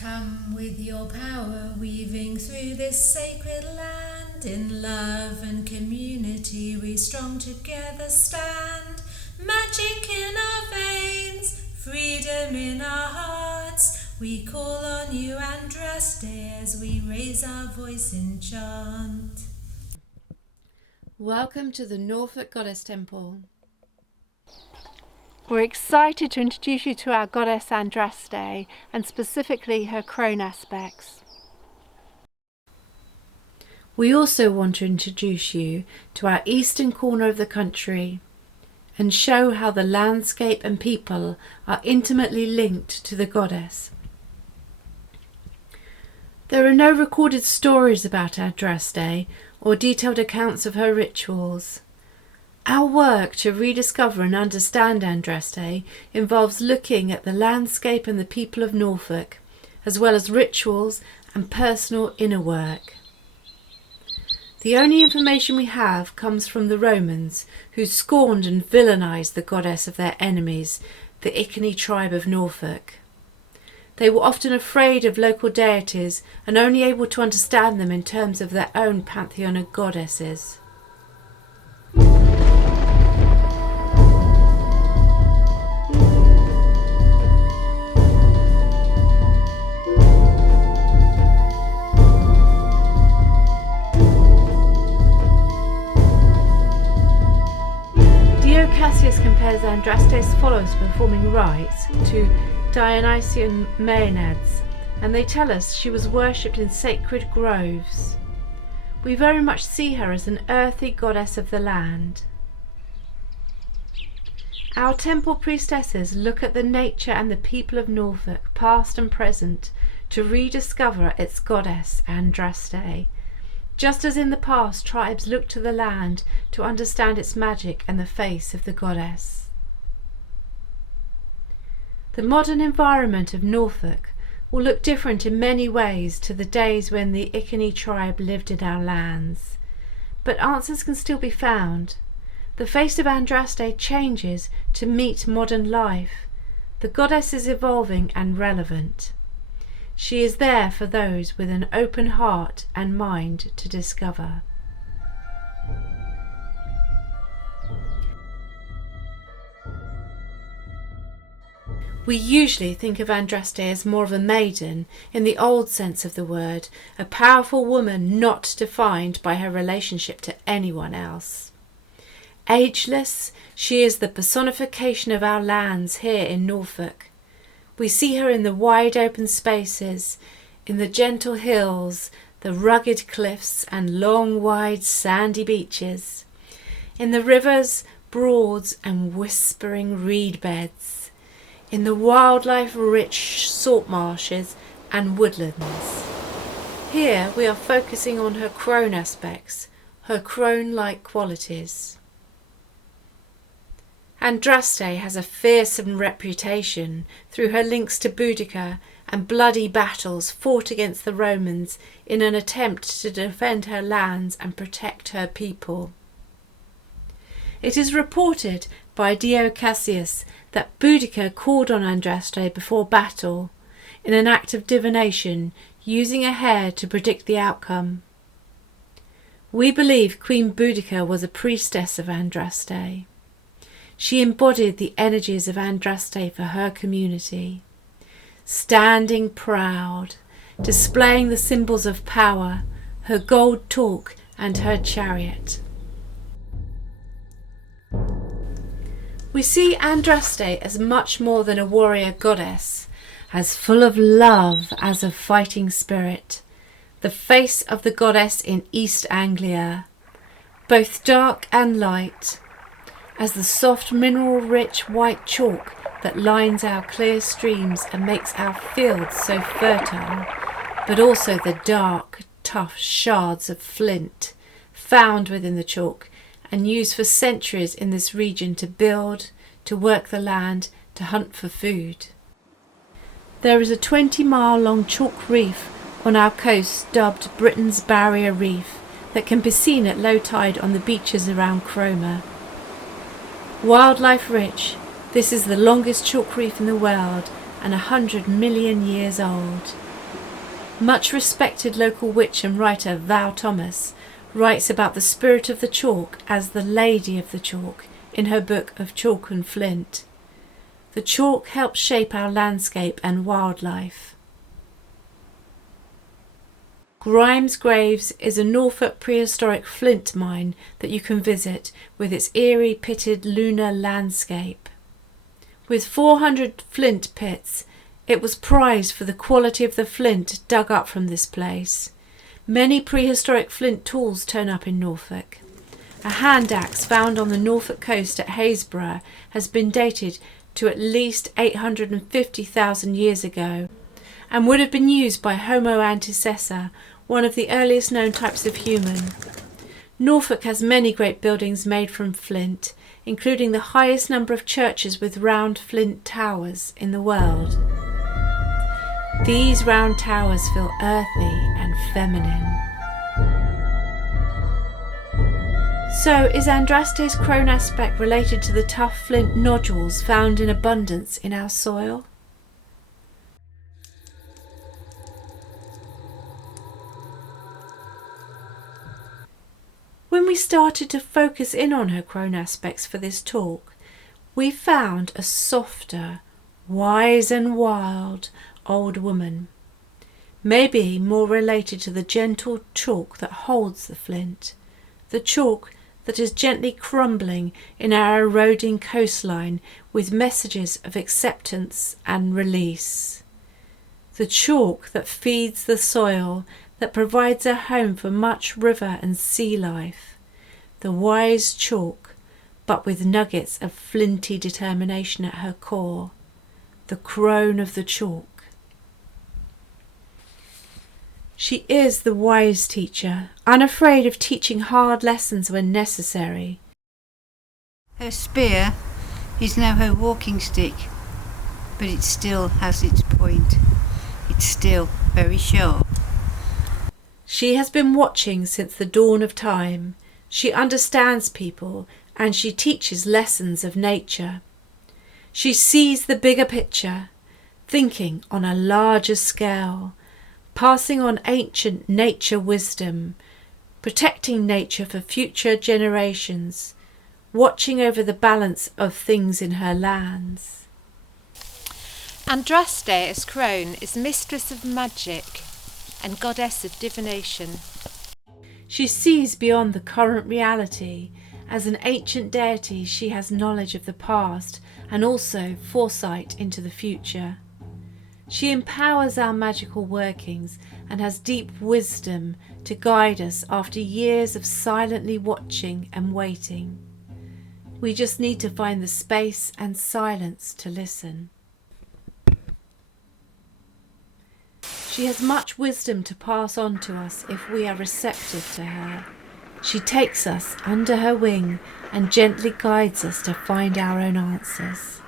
Come with your power, weaving through this sacred land. In love and community we strong together stand. Magic in our veins, freedom in our hearts. We call on you, Andraste, as we raise our voice in chant. Welcome to the Norfolk Goddess Temple. We're excited to introduce you to our goddess Andraste, and specifically her crone aspects. We also want to introduce you to our eastern corner of the country and show how the landscape and people are intimately linked to the goddess. There are no recorded stories about Andraste or detailed accounts of her rituals. Our work to rediscover and understand Andraste involves looking at the landscape and the people of Norfolk, as well as rituals and personal inner work. The only information we have comes from the Romans, who scorned and villainised the goddess of their enemies, the Iceni tribe of Norfolk. They were often afraid of local deities and only able to understand them in terms of their own pantheon of goddesses. Cassius compares Andraste's followers performing rites to Dionysian Maenads, and they tell us she was worshipped in sacred groves. We very much see her as an earthy goddess of the land. Our temple priestesses look at the nature and the people of Norfolk, past and present, to rediscover its goddess Andraste. Just as in the past, tribes looked to the land to understand its magic and the face of the goddess. The modern environment of Norfolk will look different in many ways to the days when the Iceni tribe lived in our lands. But answers can still be found. The face of Andraste changes to meet modern life. The goddess is evolving and relevant. She is there for those with an open heart and mind to discover. We usually think of Andraste as more of a maiden in the old sense of the word, a powerful woman not defined by her relationship to anyone else. Ageless, she is the personification of our lands here in Norfolk. We see her in the wide open spaces, in the gentle hills, the rugged cliffs and long wide sandy beaches, in the rivers, broads and whispering reed beds, in the wildlife-rich salt marshes and woodlands. Here we are focusing on her crone aspects, her crone-like qualities. Andraste has a fearsome reputation through her links to Boudica and bloody battles fought against the Romans in an attempt to defend her lands and protect her people. It is reported by Dio Cassius that Boudica called on Andraste before battle in an act of divination, using a hair to predict the outcome. We believe Queen Boudica was a priestess of Andraste. She embodied the energies of Andraste for her community, standing proud, displaying the symbols of power, her gold torque and her chariot. We see Andraste as much more than a warrior goddess, as full of love as of fighting spirit, the face of the goddess in East Anglia, both dark and light, as the soft mineral-rich white chalk that lines our clear streams and makes our fields so fertile, but also the dark, tough shards of flint found within the chalk and used for centuries in this region to build, to work the land, to hunt for food. There is a 20-mile-long chalk reef on our coast dubbed Britain's Barrier Reef that can be seen at low tide on the beaches around Crone. Wildlife rich, this is the longest chalk reef in the world and 100 million years old. Much respected local witch and writer Val Thomas writes about the spirit of the chalk as the Lady of the Chalk in her book of Chalk and Flint. The chalk helps shape our landscape and wildlife. Grimes Graves is a Norfolk prehistoric flint mine that you can visit with its eerie pitted lunar landscape. With 400 flint pits, it was prized for the quality of the flint dug up from this place. Many prehistoric flint tools turn up in Norfolk. A hand axe found on the Norfolk coast at Haysborough has been dated to at least 850,000 years ago and would have been used by Homo antecessor, one of the earliest known types of human. Norfolk has many great buildings made from flint, including the highest number of churches with round flint towers in the world. These round towers feel earthy and feminine. So, is Andraste's Crone aspect related to the tough flint nodules found in abundance in our soil? When we started to focus in on her Crone aspects for this talk, we found a softer, wise and wild old woman, maybe more related to the gentle chalk that holds the flint, the chalk that is gently crumbling in our eroding coastline with messages of acceptance and release. The chalk that feeds the soil, that provides a home for much river and sea life. The wise chalk, but with nuggets of flinty determination at her core. The crone of the chalk. She is the wise teacher, unafraid of teaching hard lessons when necessary. Her spear is now her walking stick, but it still has its point. It's still very sharp. She has been watching since the dawn of time. She understands people and she teaches lessons of nature. She sees the bigger picture, thinking on a larger scale, passing on ancient nature wisdom, protecting nature for future generations, watching over the balance of things in her lands. Andraste as Crone is mistress of magic and goddess of divination. She sees beyond the current reality. As an ancient deity, she has knowledge of the past and also foresight into the future. She empowers our magical workings and has deep wisdom to guide us after years of silently watching and waiting. We just need to find the space and silence to listen. She has much wisdom to pass on to us if we are receptive to her. She takes us under her wing and gently guides us to find our own answers.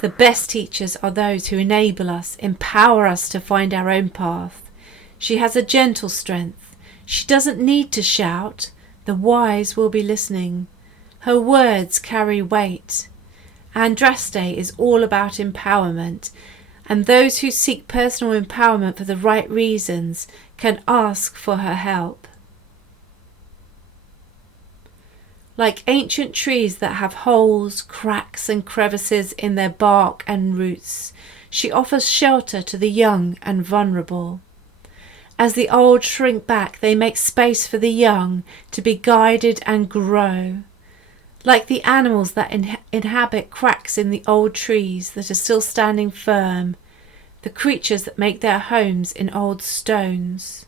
The best teachers are those who enable us, empower us to find our own path. She has a gentle strength. She doesn't need to shout. The wise will be listening. Her words carry weight. Andraste is all about empowerment, and those who seek personal empowerment for the right reasons can ask for her help. Like ancient trees that have holes, cracks and crevices in their bark and roots, she offers shelter to the young and vulnerable. As the old shrink back, they make space for the young to be guided and grow. Like the animals that inhabit cracks in the old trees that are still standing firm, the creatures that make their homes in old stones.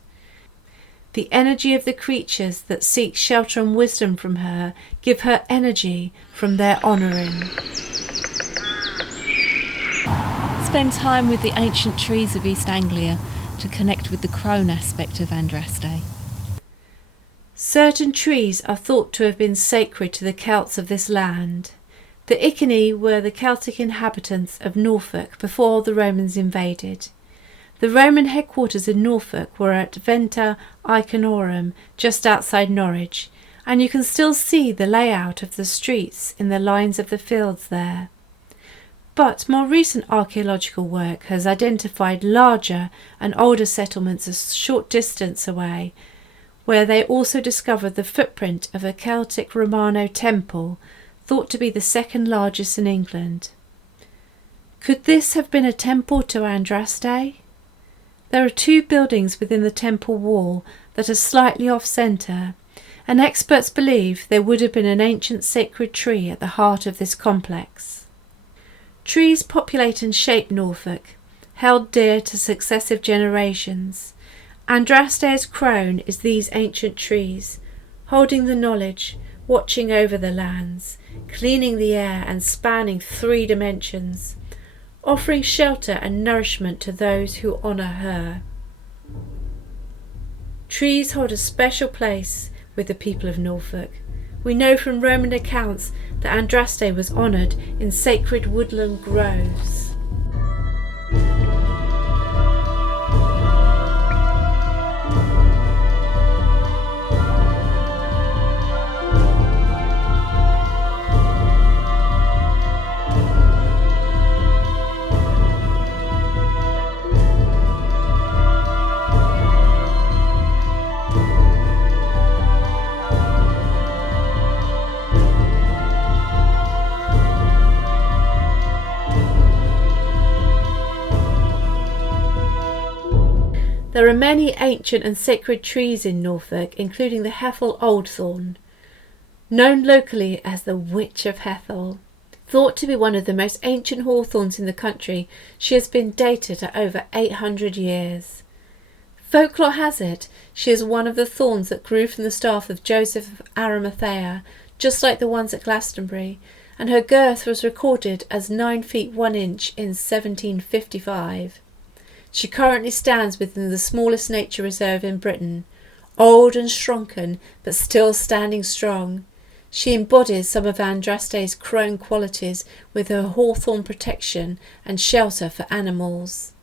The energy of the creatures that seek shelter and wisdom from her give her energy from their honouring. Spend time with the ancient trees of East Anglia to connect with the Crone aspect of Andraste. Certain trees are thought to have been sacred to the Celts of this land. The Iceni were the Celtic inhabitants of Norfolk before the Romans invaded. The Roman headquarters in Norfolk were at Venta Icenorum, just outside Norwich, and you can still see the layout of the streets in the lines of the fields there. But more recent archaeological work has identified larger and older settlements a short distance away, where they also discovered the footprint of a Celtic Romano temple, thought to be the second largest in England. Could this have been a temple to Andraste? There are two buildings within the temple wall that are slightly off-centre, and experts believe there would have been an ancient sacred tree at the heart of this complex. Trees populate and shape Norfolk, held dear to successive generations. Andraste's Crone is these ancient trees, holding the knowledge, watching over the lands, cleaning the air and spanning 3 dimensions, offering shelter and nourishment to those who honour her. Trees hold a special place with the people of Norfolk. We know from Roman accounts that Andraste was honoured in sacred woodland groves. There are many ancient and sacred trees in Norfolk, including the Hethel Oldthorn, known locally as the Witch of Hethel. Thought to be one of the most ancient hawthorns in the country, she has been dated at over 800 years. Folklore has it she is one of the thorns that grew from the staff of Joseph of Arimathea, just like the ones at Glastonbury, and her girth was recorded as 9 feet 1 inch in 1755. She currently stands within the smallest nature reserve in Britain, old and shrunken, but still standing strong. She embodies some of Andraste's crone qualities with her hawthorn protection and shelter for animals.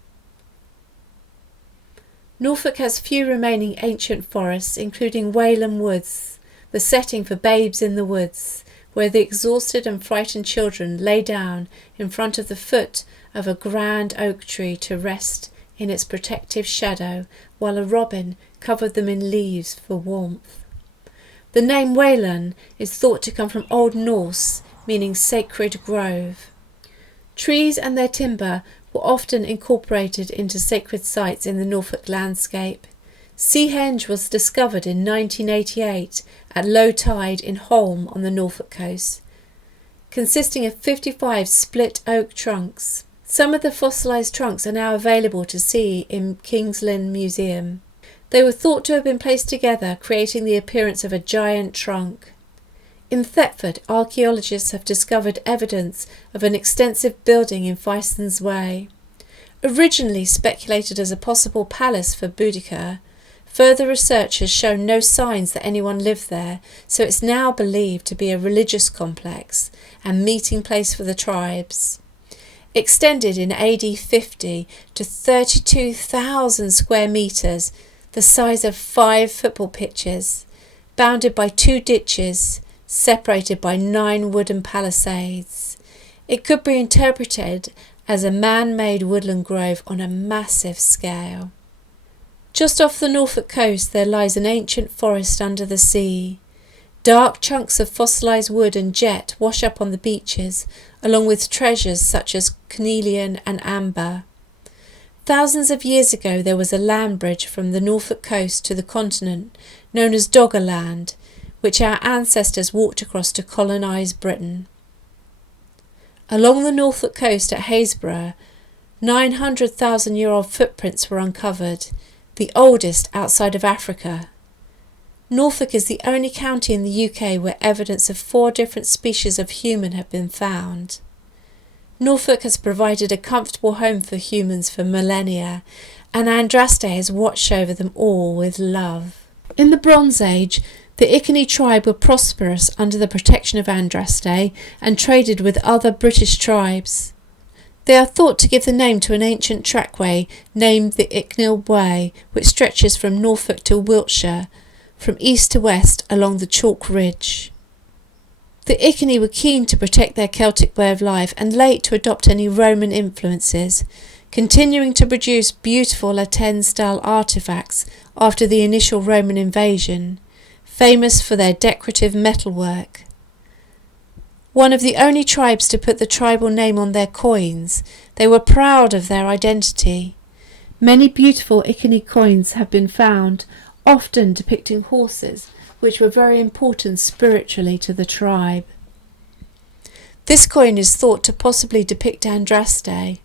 Norfolk has few remaining ancient forests, including Wayland Woods, the setting for Babes in the Woods, where the exhausted and frightened children lay down in front of the foot of a grand oak tree to rest in its protective shadow, while a robin covered them in leaves for warmth. The name Wayland is thought to come from Old Norse, meaning sacred grove. Trees and their timber were often incorporated into sacred sites in the Norfolk landscape. Seahenge was discovered in 1988 at low tide in Holme on the Norfolk coast, consisting of 55 split oak trunks. Some of the fossilised trunks are now available to see in King's Lynn Museum. They were thought to have been placed together, creating the appearance of a giant trunk. In Thetford, archaeologists have discovered evidence of an extensive building in Fiston's Way. Originally speculated as a possible palace for Boudicca, further research has shown no signs that anyone lived there, so it's now believed to be a religious complex and meeting place for the tribes. Extended in AD 50 to 32,000 square metres, the size of 5 football pitches, bounded by 2 ditches, separated by 9 wooden palisades. It could be interpreted as a man-made woodland grove on a massive scale. Just off the Norfolk coast there lies an ancient forest under the sea. Dark chunks of fossilised wood and jet wash up on the beaches, along with treasures such as cornelian and amber. Thousands of years ago there was a land bridge from the Norfolk coast to the continent, known as Doggerland, which our ancestors walked across to colonise Britain. Along the Norfolk coast at Haysborough, 900,000-year-old footprints were uncovered, the oldest outside of Africa. Norfolk is the only county in the UK where evidence of 4 different species of human have been found. Norfolk has provided a comfortable home for humans for millennia, and Andraste has watched over them all with love. In the Bronze Age, the Iceni tribe were prosperous under the protection of Andraste and traded with other British tribes. They are thought to give the name to an ancient trackway named the Icknield Way, which stretches from Norfolk to Wiltshire, from east to west along the Chalk Ridge. The Iceni were keen to protect their Celtic way of life and late to adopt any Roman influences, continuing to produce beautiful Latin-style artefacts after the initial Roman invasion, famous for their decorative metalwork. One of the only tribes to put the tribal name on their coins, they were proud of their identity. Many beautiful Iceni coins have been found, often depicting horses, which were very important spiritually to the tribe. This coin is thought to possibly depict Andraste.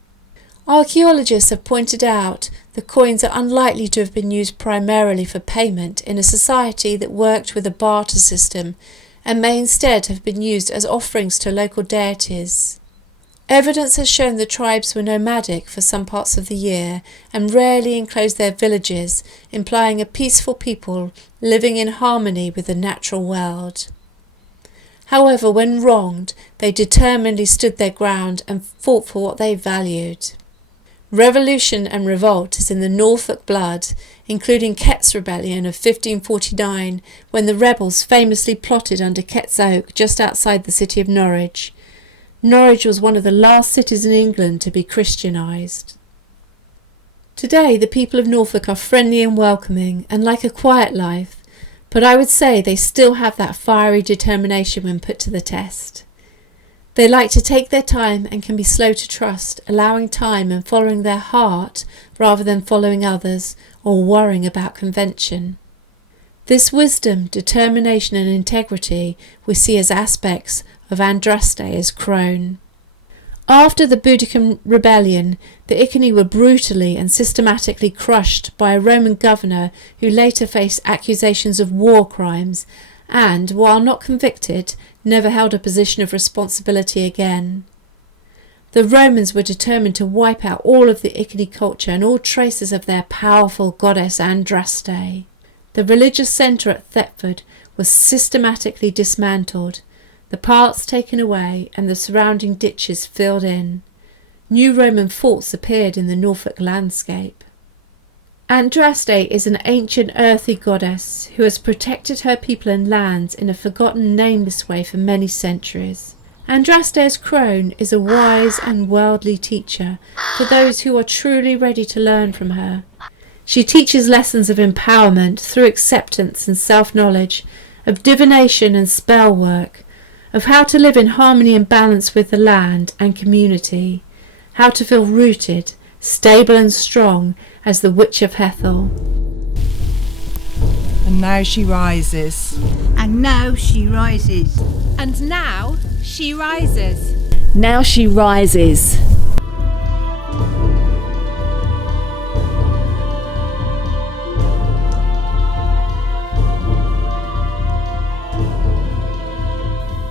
Archaeologists have pointed out the coins are unlikely to have been used primarily for payment in a society that worked with a barter system, and may instead have been used as offerings to local deities. Evidence has shown the tribes were nomadic for some parts of the year and rarely enclosed their villages, implying a peaceful people living in harmony with the natural world. However, when wronged, they determinedly stood their ground and fought for what they valued. Revolution and revolt is in the Norfolk blood, including Kett's Rebellion of 1549, when the rebels famously plotted under Kett's Oak just outside the city of Norwich. Norwich was one of the last cities in England to be Christianised. Today the people of Norfolk are friendly and welcoming and like a quiet life, but I would say they still have that fiery determination when put to the test. They like to take their time and can be slow to trust, allowing time and following their heart rather than following others or worrying about convention. This wisdom, determination and integrity we see as aspects of Andraste's Crone. After the Boudiccan rebellion, the Iceni were brutally and systematically crushed by a Roman governor who later faced accusations of war crimes and, while not convicted, never held a position of responsibility again. The Romans were determined to wipe out all of the Iceni culture and all traces of their powerful goddess Andraste. The religious centre at Thetford was systematically dismantled, the parts taken away and the surrounding ditches filled in. New Roman forts appeared in the Norfolk landscape. Andraste is an ancient earthy goddess who has protected her people and lands in a forgotten nameless way for many centuries. Andraste's Crone is a wise and worldly teacher for those who are truly ready to learn from her. She teaches lessons of empowerment through acceptance and self-knowledge, of divination and spell work, of how to live in harmony and balance with the land and community, how to feel rooted, stable and strong as the Witch of Hethel. And now she rises. And now she rises. And now she rises. Now she rises.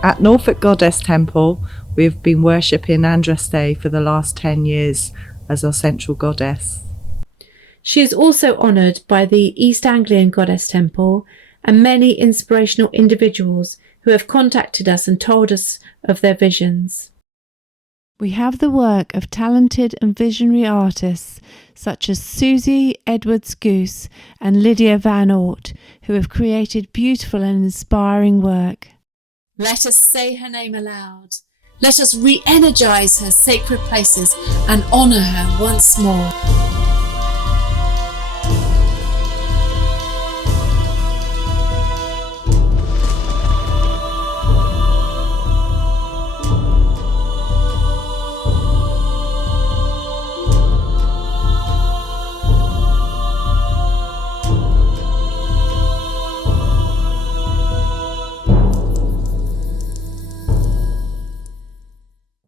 At Norfolk Goddess Temple, we have been worshipping Andraste for the last 10 years as our central goddess. She is also honoured by the East Anglian Goddess Temple and many inspirational individuals who have contacted us and told us of their visions. We have the work of talented and visionary artists such as Susie Edwards-Goose and Lydia Van Ort, who have created beautiful and inspiring work. Let us say her name aloud. Let us re-energise her sacred places and honour her once more.